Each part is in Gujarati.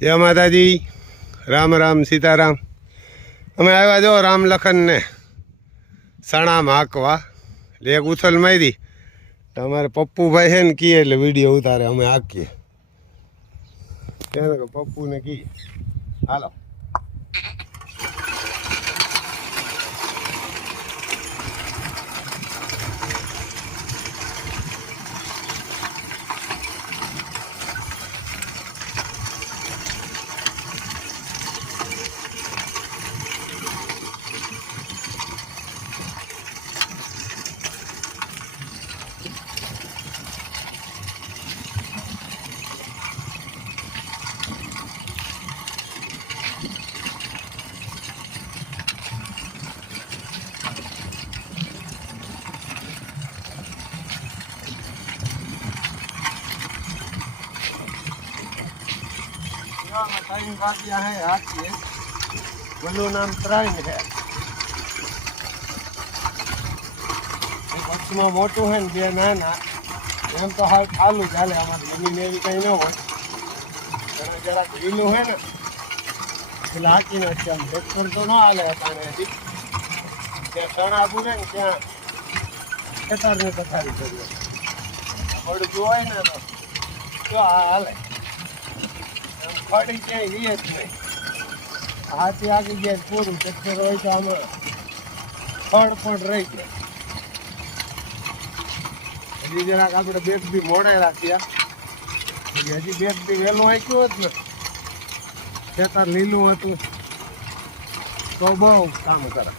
જય માતાજી. રામ રામ સીતારામ. અમે આવ્યા જો રામ લખનને સણામાં હાંકવા. એટલે એક ઉથલ મારી. અમારે પપ્પુભાઈ છે ને કીએ એટલે વીડિયો ઉતારે અમે હાંકીએ. પપ્પુને કીએ. હાલો. ત્રણ વાગ્યા હે હાંકીએ પેલું નામ ત્રણ છે એક વચમાં મોટું છે ને બે નાના એમ તો હાલ ચાલુ ચાલે અમારે જમીન એવી કંઈ ન હોય અને જરાક લીલું હોય ને એટલે હાકી નાખીએ આમ ટ્રેક્ટર તો ન હાલે અટાણે હજી ત્યાં ચણા બુરે ને ત્યાં ખેતરને પથારી કરીએ પડતું હોય ને તો તો આ હાલે ફળી ક્યાંય વીએ જ નહીં હાથી આગી ગયા પૂરું ટ્રેક્ટર હોય તો આમાં ફળ પણ રહી જાય. હજી જરાક આપણે બેગ બી મોડે રાખ્યા. હજી બેગ બી વહેલું આંક્યું હતું ને ખેતર લીલું હતું. તો બહુ કામ કરે.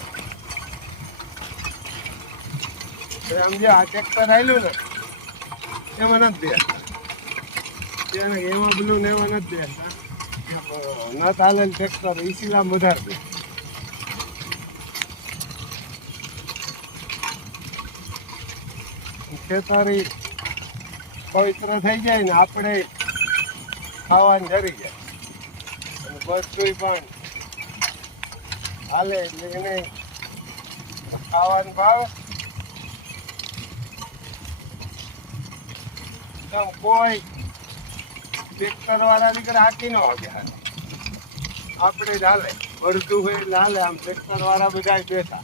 સમજે આ ટ્રેક્ટર આવેલું ને, એમાં નથી દે એમાં પેલું ને એમાં નથી દે ન ચાલે ટ્રેક્ટર સિલામ વધારે ખેતર પવિત્ર થઈ જાય ને આપણે ખાવાનું જરી જાય. અને બધું પણ હાલે એટલે એને ખાવાનું ભાવ કોઈ ટ્રેક્ટર વાળા નીકળે હાકી નો વાગ્યા આપણે ચાલે વળતું હોય એટલે આમ ટ્રેક્ટર વાળા બધા બેઠા.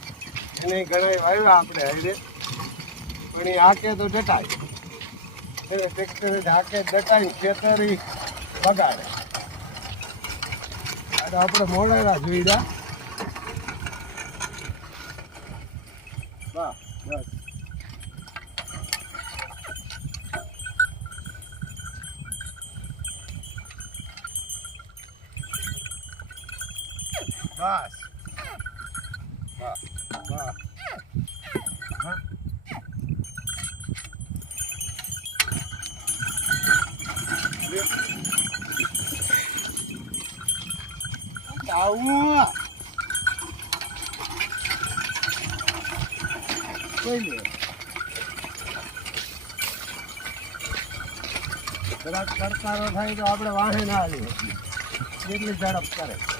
એને ઘણા વાવ્યા આપણે હાઈડે પણ એ હાકે તો ડટાય એને ટ્રેક્ટર હાકે ડટાય ખેતરી બગાડે. આપણે મોડેલા જોઈડા બસ બસ બસ બસ બસ આવું કોઈ જરાક કરતારો થાય તો આપણે વાહે ના શકીએ એટલી ઝડપ કરે.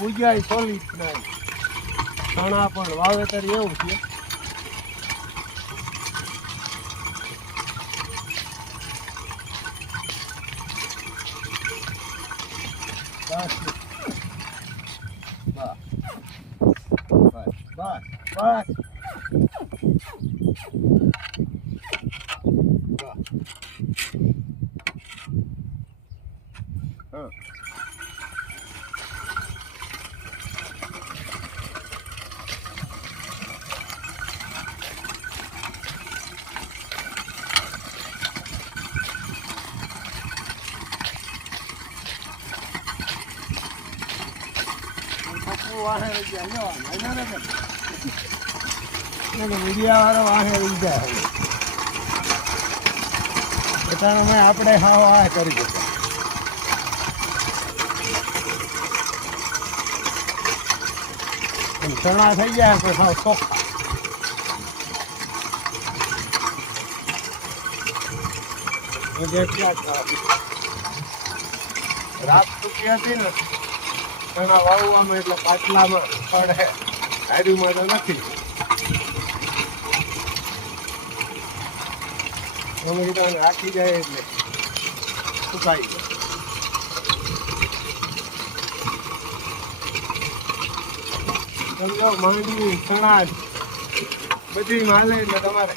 ઉજાય સોલી જ નહીં પણ વાવેતર એવું છે. બસ. વાહે રહી જાય બધામાં આપણે હા વાહ કરી દીધા ચણા થઈ ગયા તો સાવ ચોખ્ખા. રાત તૂટી હતી ને ચણા વાવવામાં એટલે પાટલામાં પડે હાર્યુમાં તો નથી. રાખી જાય એટલે સુકાઈ જાય. સમજો માંડવી ચણા બધી માલે એટલે તમારે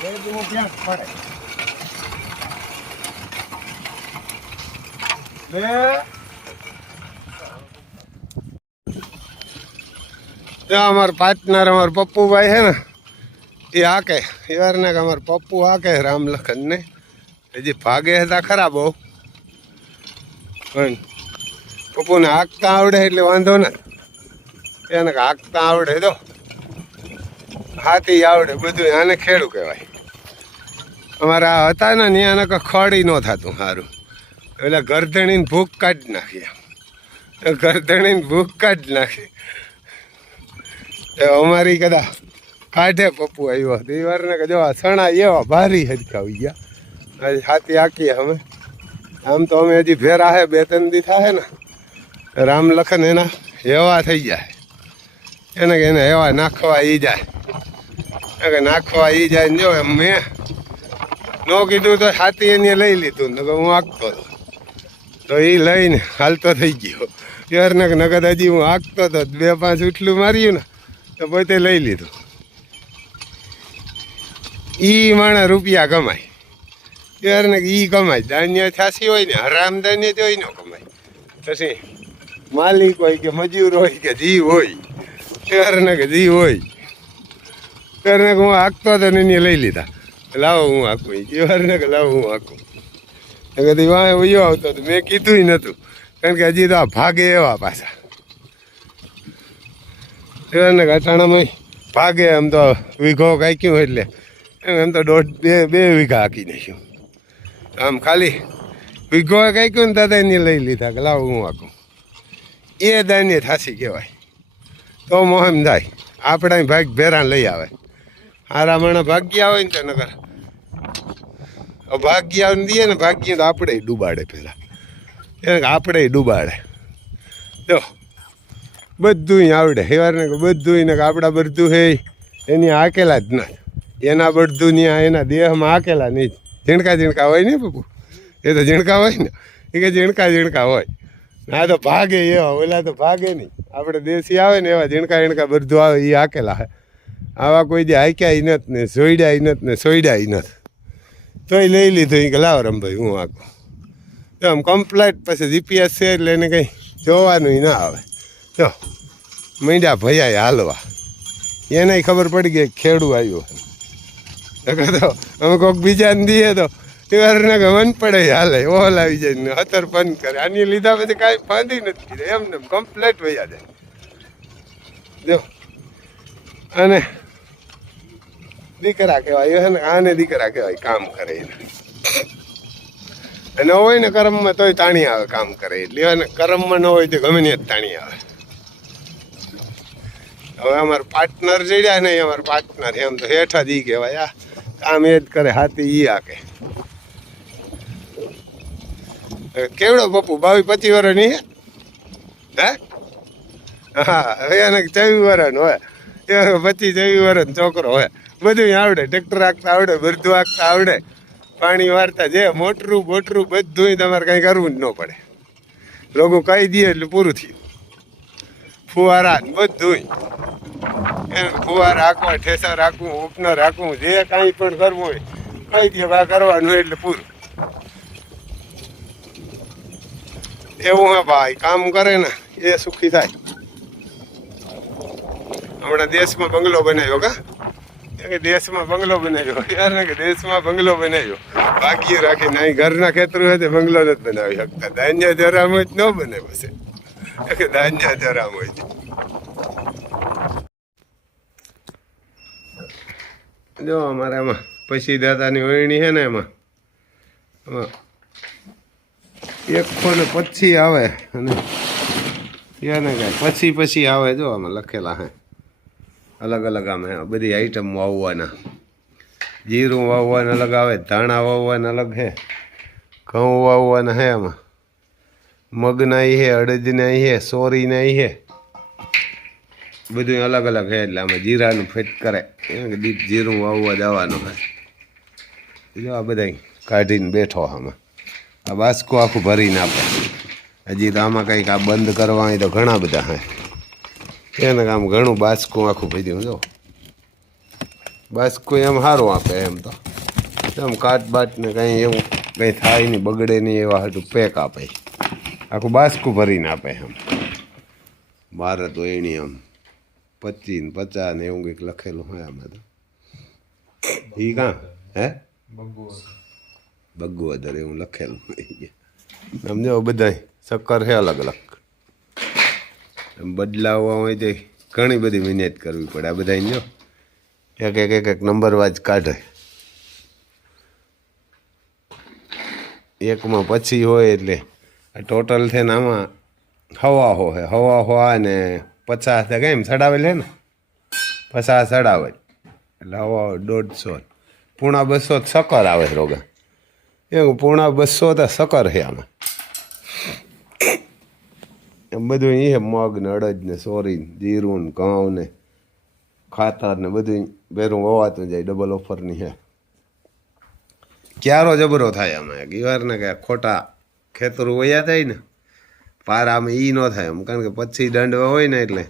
વેચવું ક્યાંક પડે. બે ત્યાં અમારા પાર્ટનર અમારા પપ્પુભાઈ છે ને, એ હાકે. એવારને કે અમારા પપ્પુ હાકે રામલખનને. હજી ભાગે હતા ખરા બહુ. પણ પપ્પુને હાંકતા આવડે એટલે વાંધો ને. એને હાંકતા આવડે તો. હાથી આવડે બધું આને ખેડું કહેવાય. અમારા હતા ને, ત્યાં કે ખડી ન થતું સારું એટલે ગરધણીને ભૂખ કાઢી નાખી. ગરધણીને ભૂખ કાઢી નાખી. અમારી કદા કાઢે પપ્પુ આવ્યો. હતો ને જો સણા એવા ભારી હજકાવી ગયા. હજી હાથી હાકીએ અમે. આમ તો અમે હજી ભેરા હે, બે ત્રણ દી થાય ને. રામ લખન એના હેવા થઈ જાય. એને કે એને હેવા નાખવા ઈ જાય. કે નાખવા ઈ જાય ને જો મેં ન કીધું તો હાથી એને લઈ લીધું ને હું હાંકતો હતો તો એ લઈને હાલતો થઈ ગયો. યારને કે નગદ હજી હું આંકતો હતો બે પાંચ ઉઠલું માર્યું ને. તો પોતે લઈ લીધું. ઈ માણસ રૂપિયા કમાય. ત્યારે ઈ કમાય. ધાન્ય થાસી હોય ને, હરામ ધાન્ય તો ન કમાય. પછી માલિક હોય કે મજૂર હોય કે જી હોય યારને કે જી હોય. ત્યારે હું હાંકતો હતો ને એને લઈ લીધા. લાવો હું હાંકું યારને કે લાવો હું હાંકું. કદી વાંહે ઉયો આવતો હતો મેં કીધું નહોતું કારણ કે હજી તો આ ભાગે એવા પાછા. એને અટાણામાં ભાગે એમ તો વીઘો કાંક્યું એટલે. એમ તો દોઢ, બે બે વીઘા હાકી નાખ્યું. આમ ખાલી વીઘો કાંક્યું ને દાદા એની લઈ લીધા કે લાવ હું હાકું. એ દાન્ય થાસી કહેવાય તો મોહમ થાય આપણા ભાગ ભેરા લઈ આવે. હારા માણા ભાગ્યા હોય ને તો નગર ભાગ્ય દઈએ ને ભાગ્ય તો આપણે ડૂબાડે પહેલાં એને આપણે ડૂબાડે. જો બધું આવડે. હેવારને કે બધું ને આપણા બધું હે. એની આકેલા જ ના. એના બધું ત્યાં એના દેહમાં આકેલા નહીં. ઝીણકા ઝીણકા હોય ને બાપુ? એ તો ઝીણકા હોય ને. એ કે ઝીણકા ઝીણકા હોય. ના તો ભાગે એવા ઓલા તો ભાગે નહીં. આપણે દેશી આવે ને એવા ઝીણકા ઝીણકા બધું આવે એ આકેલા હે. આવા કોઈ જે હાક્યા નથી ને, સોયડ્યા નથી ને, સોયડ્યા નથી તોય લઈ લીધું. એ કે લાવ રમભાઈ, હું આખું તો આમ કમ્પ્લેટ પછી જીપીએસ છે એટલે એને કંઈ જોવાનું ના આવે. તો મીંડા ભૈયા હાલવા. એને ખબર પડી ગઈ ખેડૂ આવ્યો. તો અમે કોઈક બીજાને દઈએ તો એવારને મન પડે હાલે, ઓલ આવી જાય અતર બંધ કરે. આની લીધા પછી કાંઈ ફાંદી નથી એમને કમ્પ્લેટ વૈયા જાય. જો, અને દીકરા કહેવાય એને આને દીકરા કહેવાય કામ કરે એને. ન હોય ને કર્મમાં તોય તાણી આવે કામ કરે. એટલે એને કર્મમાં ન હોય તો ગમે ને જ તાણી આવે. હવે અમારે પાર્ટનર જડ્યા નહીં અમારે પાર્ટનર એમ તો હેઠા દી કહેવાય. આ કામ એ જ કરે, હાથી ઈ આકે કેવડો પપ્પુ, બાવીસ પચીસ વર્ષ નહીં હે? હા, હવે એને ચોવીસ વર્ષ હોય એ પચીસ ચોવીસ વર્ષ છોકરો હોય બધું આવડે, ટ્રેક્ટર હાંકતા આવડે, બધું હાંકતા આવડે. પાણી વારતા જે, મોટરું, બોટરું બધું તમારે કંઈ કરવું જ ન પડે. લોકો કહી દે એટલે પૂરું થયું. ફુવારા બધું ફુવારા રાખવા, ઠેસા રાખવું, ઉપના રાખવું, જે કાંઈ પણ કરવું હોય, કંઈ દેવા કરવાનું એટલે પૂરું. એવું હે ભાઈ, કામ કરે ને, એ સુખી થાય. હમણાં દેશમાં બંગલો બનાવ્યો કા? દેશમાં બંગલો બનાવ્યો. યાર કે દેશમાં બંગલો બનાવ્યો. બાકી રાખીને અહીં ઘરના ખેતરો હોય તે બંગલો નથી બનાવી શકતા. ધાન્ય જરામ જ ન બને પછી. ધાન્ય જરામ હોય છે. જો પછી દાદાની વરણી છે ને એમાં. એકસો ને પછી આવે અને એને કાંઈ પછી પછી આવે જો આમાં લખેલા હે અલગ અલગ આમ હે, બધી આઈટમ વાવવાના. જીરું વાવવાના અલગ આવે, ધાણા વાવવાના અલગ હે, ઘઉં વાવવાના હે આમાં. મગના નહીં હે, અડદ નહીં છે સોરી નહીં છે બધું અલગ અલગ છે એટલે આમાં જીરાનું ફિટ કરે. કે દીપ જીરું વાવવા જવાનું હે. જો આ બધા કાઢીને બેઠો આમાં. આ બાસ્કો આખું ભરીને આપે. હજી તો આમાં કંઈક આ બંધ કરવા હોય તો ઘણા બધા હે. એને આમ ઘણું બાસ્કું આખું ભર્યું જો. બાસ્કું એમ સારું આપે એમ તો. એમ કાટ બાટને કંઈ એવું કંઈ થાય નહીં, બગડે નહીં એવા હાટું પેક આપે. આખું બાસકું ભરીને આપે એમ. મારે તો એણી આમ પચીસ પચાસ ને એવું કંઈક લખેલું હોય આમાં તો. એ કાં? હે? બગ્ગુ અદર એવું લખેલું હોય સમજો બધા શક્કર છે અલગ અલગ. એમ બદલાવવા હોય તો ઘણી બધી મહેનત કરવી પડે. આ બધા જો એક એક એક એક નંબર વાજ કાઢે. એકમાં પછી હોય એટલે ટોટલ છે ને આમાં હવા હો હે હવા હવા ને પચાસ કેમ સડાવેલ છે ને? પચાસ સડાવે એટલે હવા દોઢસો પૂણા બસો સકર આવે છે રોગા. એવું પૂણા બસો તો સકર છે આમાં. એમ બધું એ મગ ને અડદ ને સોરી જીરું ને ઘઉં ને ખાતર ને બધું ભેરું વવાતું જાય ડબલ ઓફરની છે. ક્યારો જબરો થાય આમાં? ગીવાર ને કે ખોટા ખેતરો વયા થાય ને પારામાં ઈ ન થાય એમ, કારણ કે પછી દંડવા હોય ને એટલે.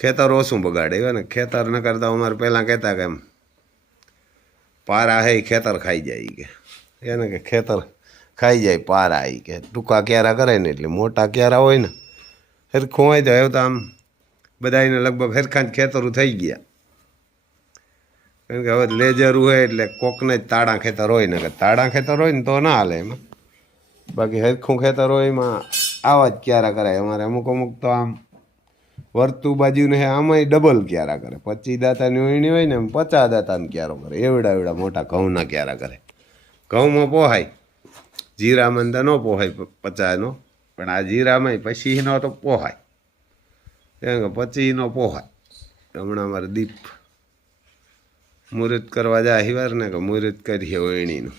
ખેતર ઓછું બગાડે ને, ખેતર ન કરતા અમારે પહેલાં કહેતા કે એમ, પારા હે ખેતર ખાઈ જાય કે. એને કે ખેતર ખાઈ જાય, પારા આવી કે. ટૂંકા ક્યારા કરે ને એટલે, મોટા ક્યારા હોય ને હરખું હોય તો એવું તો આમ બધાને લગભગ હેરખાં જ ખેતરું થઈ ગયા. કારણ કે હવે લેજરું હોય એટલે કોકને જ તાળા ખેતર હોય ને, કે તાળા ખેતર હોય ને તો ના હાલે એમાં. બાકી હરખું ખેતર હોય એમાં આવા જ ક્યારા કરાય. અમારે અમુક અમુક તો આમ વર્તુ બાજુને હે, આમાંય ડબલ ક્યારા કરે. પચીસ દાતાની વીણી હોય ને એમ પચાસ દાતાને ક્યારો કરે. એવડા એવડા મોટા ઘઉંના ક્યારા કરે. ઘઉંમાં પોહાય. જીરામાં તો ન પોહાય પચાસનો. પણ આ જીરામાં પછીનો તો પોહાય. એમ કે પચીનો પોહાય. હમણાં અમારે દીપ મુહૂર્ત કરવા જાય હિવાર ને કે મુહૂર્ત કરીએ વણીનું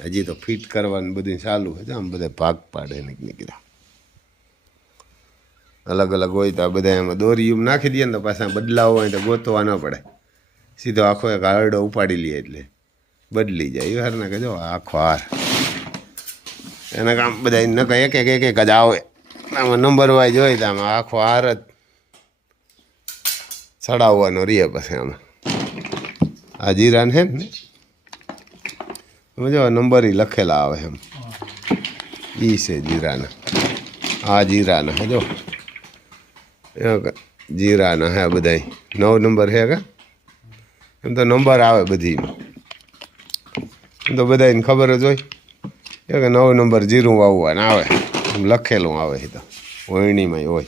હજી તો ફિટ કરવાનું બધું ચાલુ છે, આમ બધા ભાગ પાડે નીકળ્યા. અલગ અલગ હોય તો આ બધા એમાં દોરી એમ નાખી દઈએ ને તો પાછા બદલાવ હોય તો ગોતવા ન પડે. સીધો આખો એક હારડો ઉપાડી લઈએ એટલે બદલી જાય. એ હાર ને કે જો આખો હાર. એના કામ બધા ન એક એક એક એક જ આવે. આમાં નંબર વાઇઝ હોય તો આમાં આખો હાર જ ચડાવવાનો રહીએ પછી આમાં. આ જીરાને હે ને જો નંબર ઈ લખેલા આવે એમ. એ છે જીરાના. આ જીરાના હે જો એ જીરાના હે બધા નવ નંબર હે કે? એમ તો નંબર આવે બધી. એમ તો બધાને ખબર જ હોય. એ કે નવ નંબર જીરું વાવવાના આવે. એમ લખેલું આવે એ તો. વળણીમાં હોય.